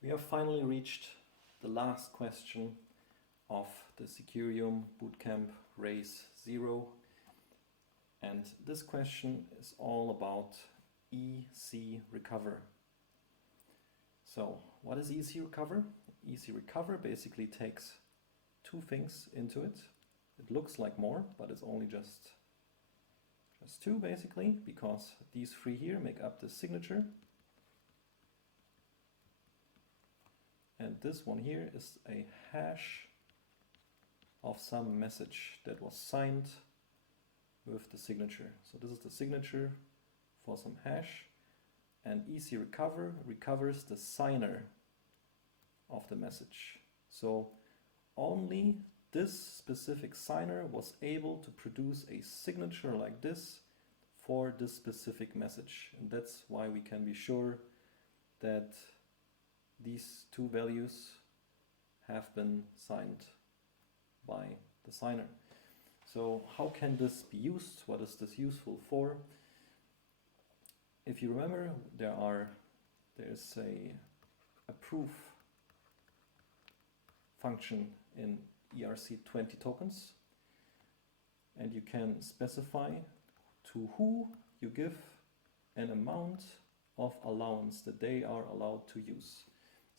We have finally reached the last question of the Secureum Bootcamp RACE-0, and this question is all about ecrecover. So what is ecrecover? Ecrecover basically takes two things into it. It looks like more, but it's only just two basically, because these three here make up the signature. And this one here is a hash of some message that was signed with the signature. So this is the signature for some hash, and ecrecover recovers the signer of the message. So only this specific signer was able to produce a signature like this for this specific message, and that's why we can be sure that these two values have been signed by the signer. So how can this be used? What is this useful for? If you remember, there's a proof function in ERC20 tokens, and you can specify to who you give an amount of allowance that they are allowed to use.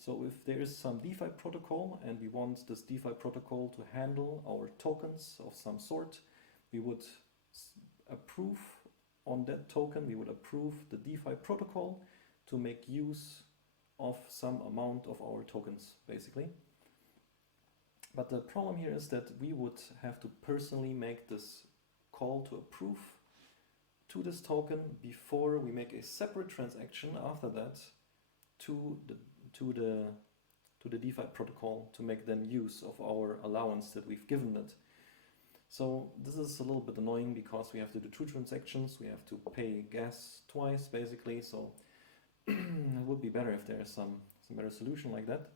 So if there is some DeFi protocol and we want this DeFi protocol to handle our tokens of some sort, we would approve on that token, we would approve the DeFi protocol to make use of some amount of our tokens, basically. But the problem here is that we would have to personally make this call to approve to this token before we make a separate transaction after that to the DeFi protocol to make then use of our allowance that we've given it. So this is a little bit annoying because we have to do two transactions, we have to pay gas twice basically, so it would be better if there is some better solution like that.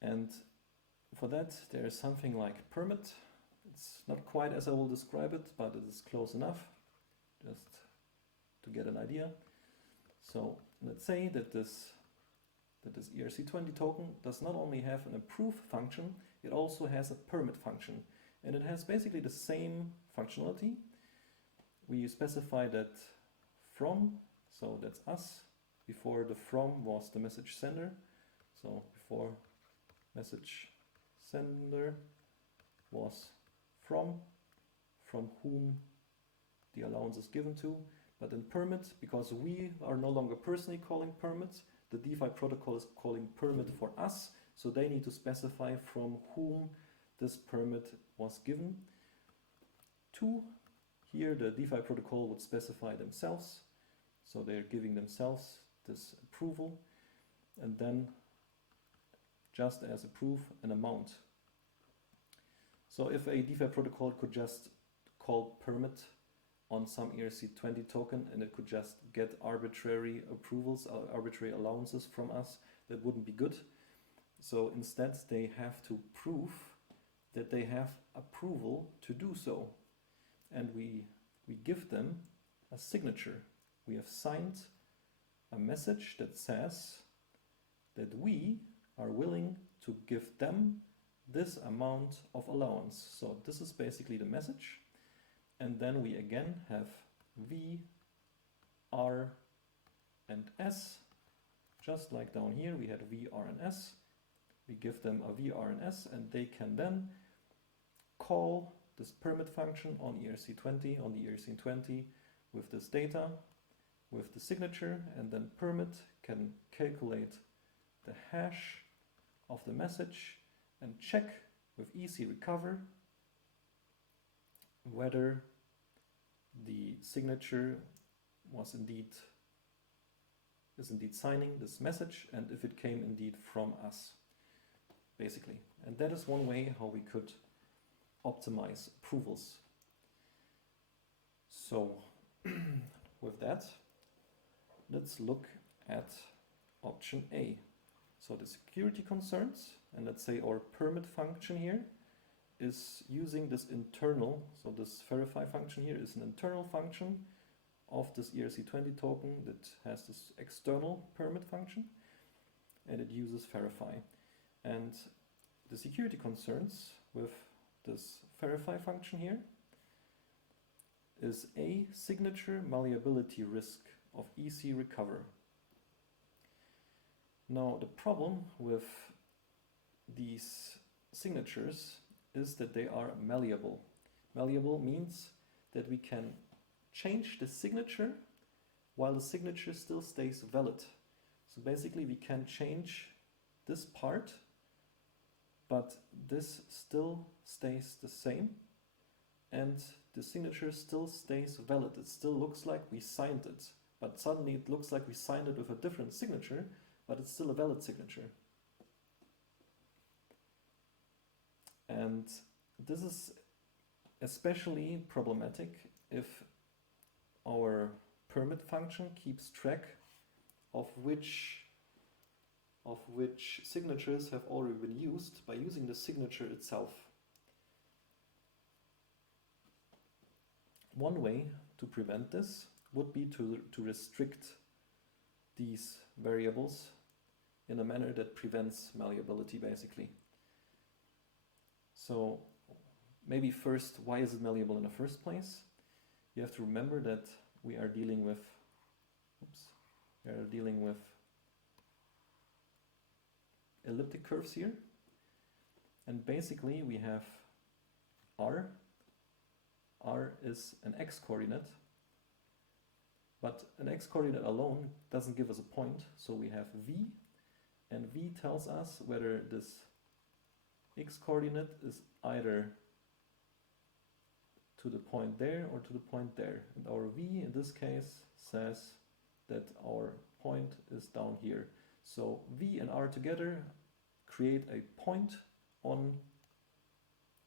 And for that there is something like permit. It's not quite as I will describe it, but it is close enough, just to get an idea. So let's say that this ERC20 token does not only have an approve function, it also has a permit function. And it has basically the same functionality. We specify that from, so that's us. Before the from was the message sender. So before message sender was from whom the allowance is given to. But in permit, because we are no longer personally calling permits, the DeFi protocol is calling permit for us, so they need to specify from whom this permit was given to. Here the DeFi protocol would specify themselves, so they're giving themselves this approval, and then just as approve an amount. So if a DeFi protocol could just call permit on some ERC20 token and it could just get arbitrary approvals, arbitrary allowances from us, that wouldn't be good. So instead they have to prove that they have approval to do so. And we give them a signature. We have signed a message that says that we are willing to give them this amount of allowance. So this is basically the message. And then we again have V, R, and S. Just like down here we had V, R, and S. We give them a V, R, and S, and they can then call this permit function on ERC20, on the ERC20 with this data, with the signature, and then permit can calculate the hash of the message and check with ecrecover whether the signature is indeed signing this message and if it came indeed from us, basically. And that is one way how we could optimize approvals. So with that, let's look at option A. So the security concerns, and let's say our permit function here is using this internal, so this verify function here is an internal function of this ERC20 token that has this external permit function. and it uses verify. And the security concerns with this verify function here is a signature malleability risk of ecrecover. Now the problem with these signatures is that they are malleable. Malleable means that we can change the signature while the signature still stays valid. So basically we can change this part, but this still stays the same and the signature still stays valid. It still looks like we signed it, but suddenly it looks like we signed it with a different signature, but it's still a valid signature. And this is especially problematic if our permit function keeps track of which signatures have already been used by using the signature itself. One way to prevent this would be to restrict these variables in a manner that prevents malleability, basically. So maybe first, why is it malleable in the first place? You have to remember that we are dealing with elliptic curves here, and basically we have r. R is an x-coordinate, but an x-coordinate alone doesn't give us a point, so we have v, and v tells us whether this x-coordinate is either to the point there or to the point there. And our v in this case says that our point is down here. So v and r together create a point on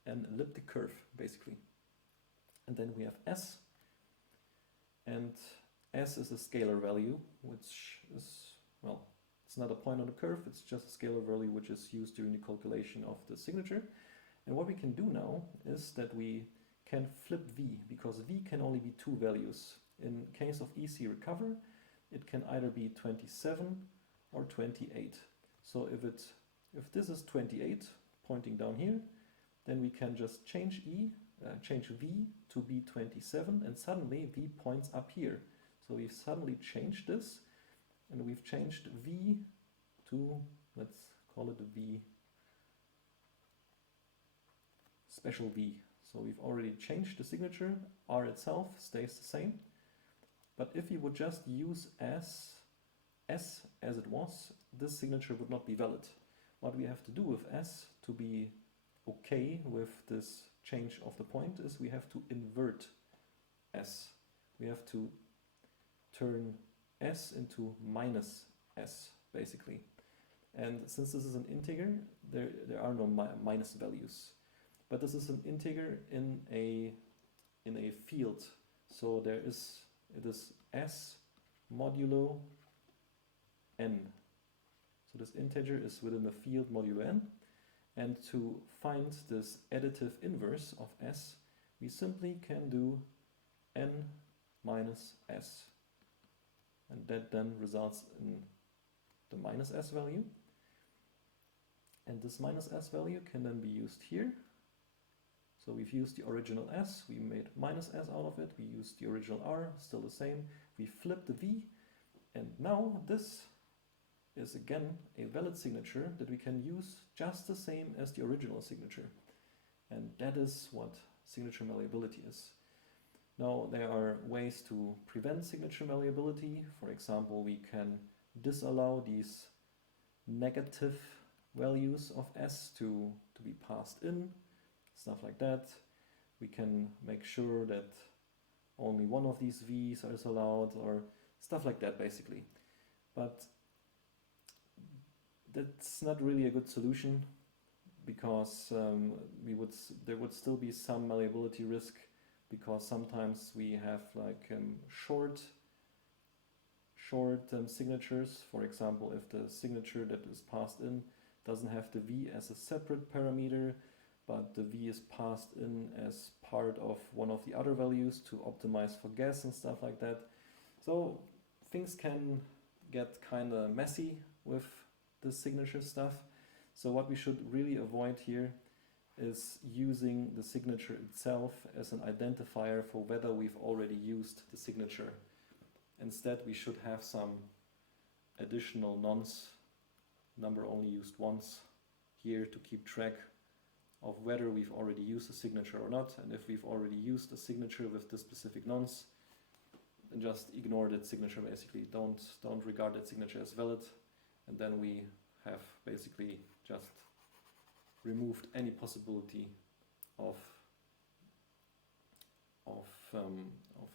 an elliptic curve, basically. And then we have s, and s is a scalar value, which is, well, it's not a point on the curve, it's just a scalar value which is used during the calculation of the signature. And what we can do now is that we can flip v, because v can only be two values. In case of ecrecover, it can either be 27 or 28. So if this is 28, pointing down here, then we can just change change v to be 27, and suddenly v points up here. So we've suddenly changed this, and we've changed v to, let's call it a v, special v. So we've already changed the signature, r itself stays the same. But if you would just use s as it was, this signature would not be valid. What we have to do with s to be okay with this change of the point is we have to invert s. We have to turn s into minus s, basically. And since this is an integer, there are no minus values. But this is an integer in a field. So it is s modulo n. So this integer is within the field modulo n. And to find this additive inverse of s, we simply can do n minus s. And that then results in the minus s value. And this minus s value can then be used here. So we've used the original s, we made minus s out of it, we used the original r, still the same. We flipped the v, and now this is again a valid signature that we can use just the same as the original signature. And that is what signature malleability is. Now there are ways to prevent signature malleability. For example, we can disallow these negative values of s to be passed in, stuff like that. We can make sure that only one of these v's is allowed, or stuff like that, basically. But that's not really a good solution, because there would still be some malleability risk, because sometimes we have like short signatures. For example, if the signature that is passed in doesn't have the v as a separate parameter, but the v is passed in as part of one of the other values to optimize for gas and stuff like that. So things can get kind of messy with the signature stuff. So what we should really avoid here is using the signature itself as an identifier for whether we've already used the signature. Instead, we should have some additional nonce, number only used once, here to keep track of whether we've already used a signature or not. And if we've already used a signature with this specific nonce, then just ignore that signature basically. Don't regard that signature as valid. And then we have basically just removed any possibility of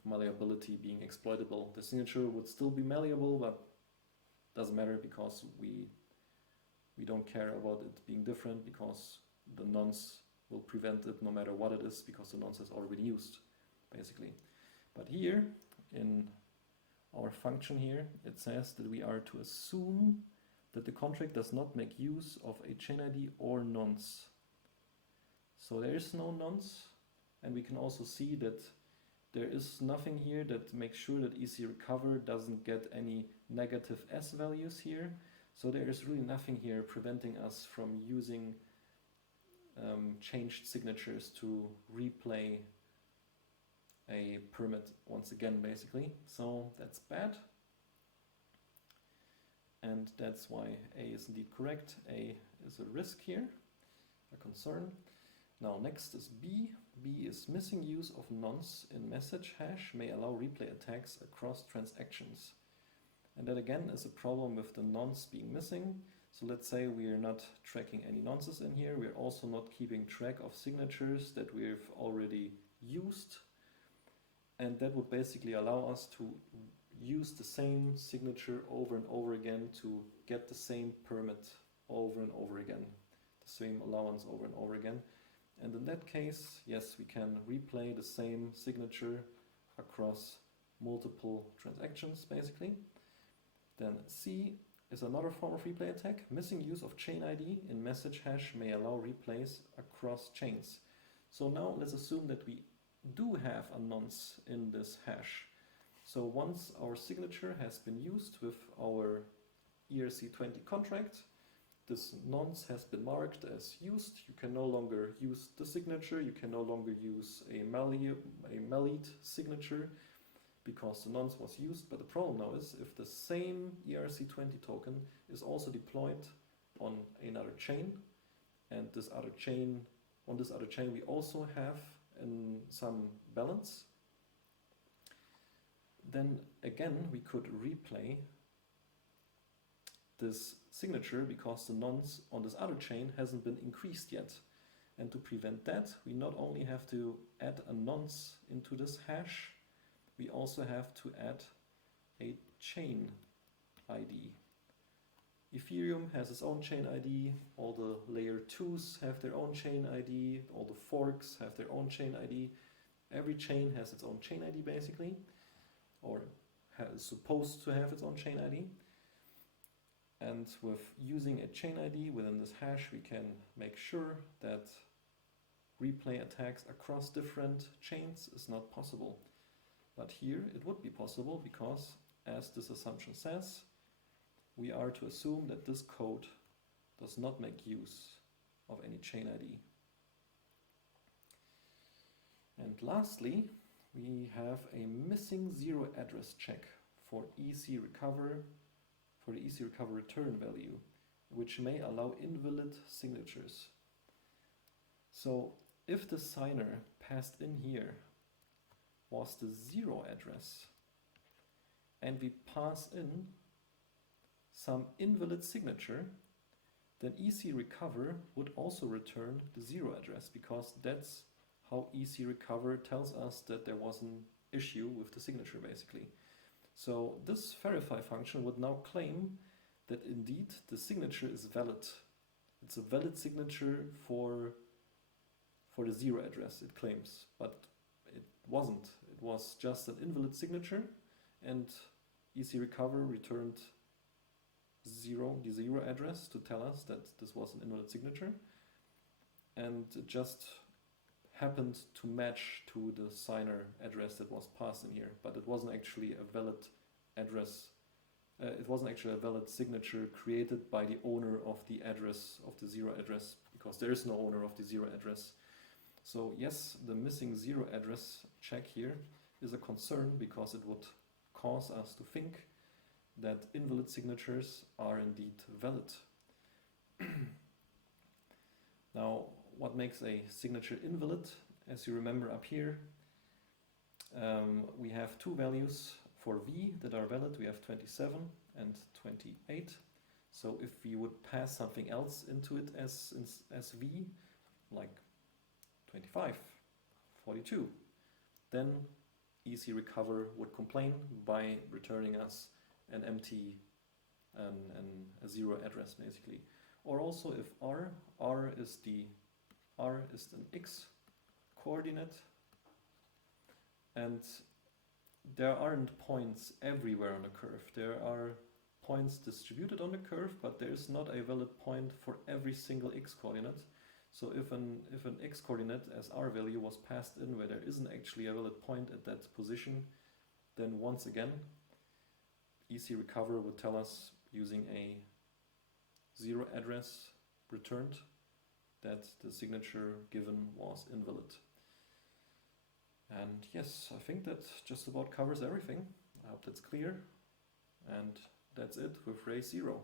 malleability being exploitable. The signature would still be malleable, but doesn't matter because we don't care about it being different, because the nonce will prevent it no matter what it is, because the nonce is already used, basically. But here, in our function here, it says that we are to assume that the contract does not make use of a chainID or nonce. So there is no nonce, and we can also see that there is nothing here that makes sure that ecrecover doesn't get any negative S values here. So there is really nothing here preventing us from using changed signatures to replay a permit once again, basically. So that's bad. And that's why A is indeed correct. A is a risk here, a concern. Now next is B. B is missing use of nonce in message hash may allow replay attacks across transactions. And that again is a problem with the nonce being missing. So let's say we are not tracking any nonces in here. We're also not keeping track of signatures that we've already used. And that would basically allow us to use the same signature over and over again to get the same permit over and over again, the same allowance over and over again. And in that case, yes, we can replay the same signature across multiple transactions, basically. Then C is another form of replay attack. Missing use of chainID in message hash may allow replays across chains. So now let's assume that we do have a nonce in this hash. So once our signature has been used with our ERC20 contract, this nonce has been marked as used. You can no longer use the signature. You can no longer use a malleed signature because the nonce was used. But the problem now is if the same ERC20 token is also deployed on another chain, and this other chain, on this other chain we also have some balance, then again we could replay this signature because the nonce on this other chain hasn't been increased yet. And to prevent that, we not only have to add a nonce into this hash, we also have to add a chain ID. Ethereum has its own chain ID, all the layer 2s have their own chain ID, all the forks have their own chain ID. Every chain has its own chain ID basically, or is supposed to have its own chain ID. And with using a chain ID within this hash, we can make sure that replay attacks across different chains is not possible. But here it would be possible because, as this assumption says, we are to assume that this code does not make use of any chain ID. And lastly, we have a missing zero address check for ecrecover, for the ecrecover return value, which may allow invalid signatures. So if the signer passed in here was the zero address, and we pass in some invalid signature, then ecrecover would also return the zero address, because that's how ecrecover tells us that there was an issue with the signature basically. So this verify function would now claim that indeed the signature is valid. It's a valid signature for the zero address, it claims, but it wasn't. It was just an invalid signature, and ecrecover returned the zero address to tell us that this was an invalid signature, and it just happened to match to the signer address that was passed in here, but it wasn't actually a valid address it wasn't actually a valid signature created by the owner of the address, of the 0 address, because there is no owner of the 0 address. So yes, the missing 0 address check here is a concern, because it would cause us to think that invalid signatures are indeed valid. Now, what makes a signature invalid? As you remember up here, we have two values for V that are valid. We have 27 and 28. So if we would pass something else into it as V, like 25, 42, then ecrecover would complain by returning us an empty, a 0 address basically. Or also if R is an X coordinate, and there aren't points everywhere on the curve. There are points distributed on the curve, but there is not a valid point for every single X coordinate. So if an X coordinate as R value was passed in where there isn't actually a valid point at that position, then once again ecrecover would tell us, using a 0 address returned, that the signature given was invalid. And yes, I think that just about covers everything. I hope that's clear. And that's it with RACE-0.